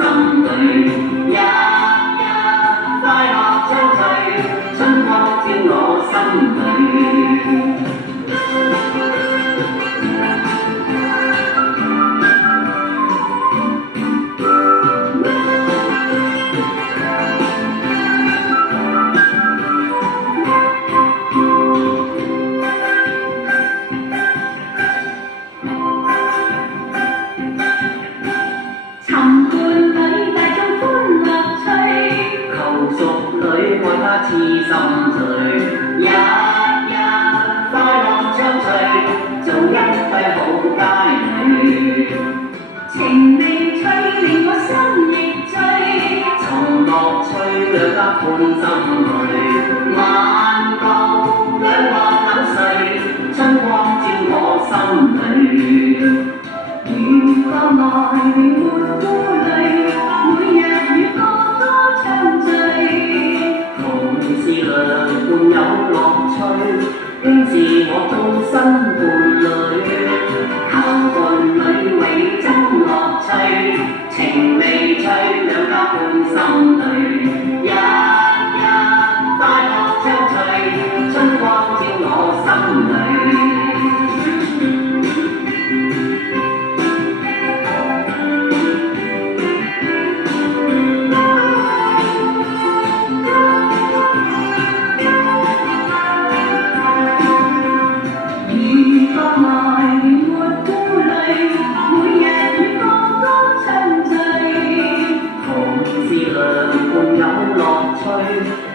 心裏，日日快樂相隨，春光照我心裏。痴心醉，日日快樂暢隨，做一對好佳侶。情未催令我心亦醉，尋樂趣兩家歡心裏。晚到兩個九歲，春光照我心裏。如覺愛永沒顧慮，每日與歌歌暢醉。是良伴有樂趣，應是我終身伴侶。靠伴侶永爭樂趣，情未催兩家歡心裏。日日快樂暢隨，春光照我心裏。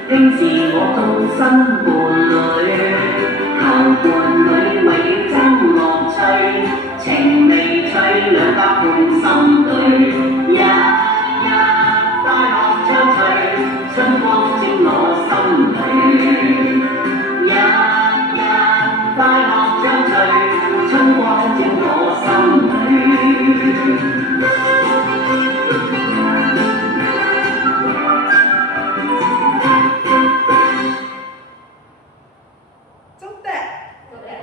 應是我終身伴侶，靠伴侶永爭樂趣，情未催兩家歡心裏。日日快樂暢隨，春光照我心裏。日日快樂暢隨，春光照我心裏。